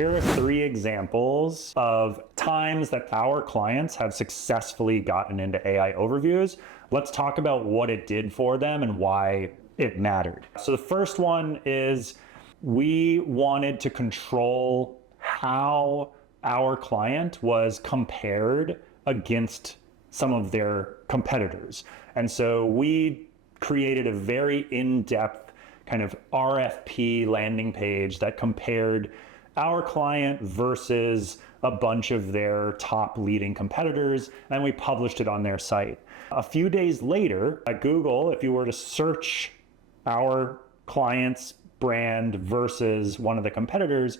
Here are three examples of times that our clients have successfully gotten into AI overviews. Let's talk about what it did for them and why it mattered. So the first one is we wanted to control how our client was compared against some of their competitors. And so we created a very in-depth kind of RFP landing page that compared our client versus a bunch of their top leading competitors, and we published it on their site. A few days later, at Google, if you were to search our client's brand versus one of the competitors,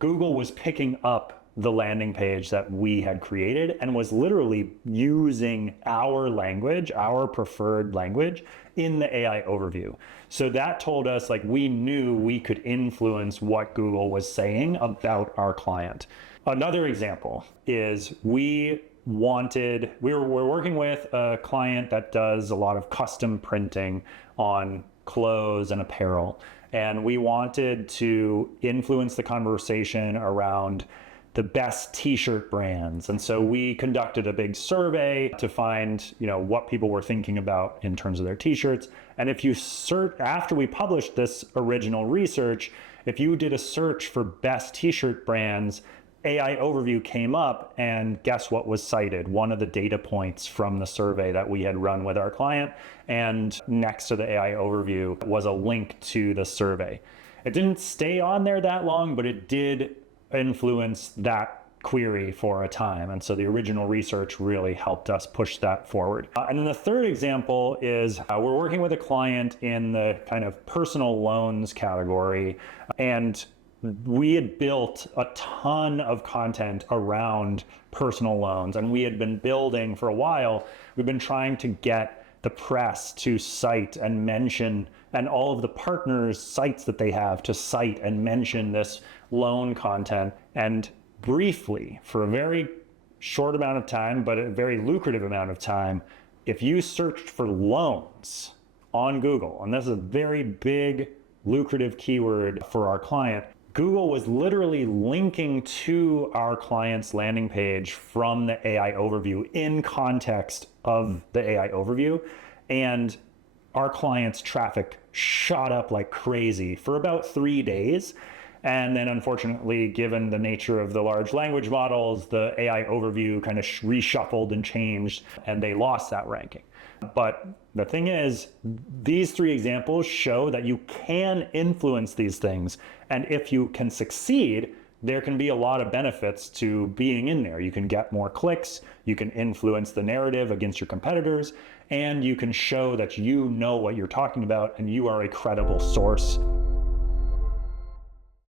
Google was picking up the landing page that we had created and was literally using our language, our preferred language, in the AI overview. So that told us, like, we knew we could influence what Google was saying about our client. Another example is we're working with a client that does a lot of custom printing on clothes and apparel. And we wanted to influence the conversation around the best t-shirt brands. And so we conducted a big survey to find, what people were thinking about in terms of their t-shirts. And if you search, after we published this original research, if you did a search for best t-shirt brands, AI overview came up, and guess what was cited? One of the data points from the survey that we had run with our client, and next to the AI overview was a link to the survey. It didn't stay on there that long, but it did influence that query for a time. And so the original research really helped us push that forward. And then the third example is we're working with a client in the kind of personal loans category, and we had built a ton of content around personal loans, and we had been building for a while. We've been trying to get the press to cite and mention, and all of the partners' sites that they have to cite and mention this loan content. And briefly, for a very short amount of time, but a very lucrative amount of time, if you searched for loans on Google, and this is a very big, lucrative keyword for our client, Google was literally linking to our client's landing page from the AI overview in context of the AI overview. And our client's traffic shot up like crazy for about 3 days. And then unfortunately, given the nature of the large language models, the AI overview kind of reshuffled and changed, and they lost that ranking. But the thing is, these three examples show that you can influence these things. And if you can succeed, there can be a lot of benefits to being in there. You can get more clicks, you can influence the narrative against your competitors, and you can show that you know what you're talking about and you are a credible source.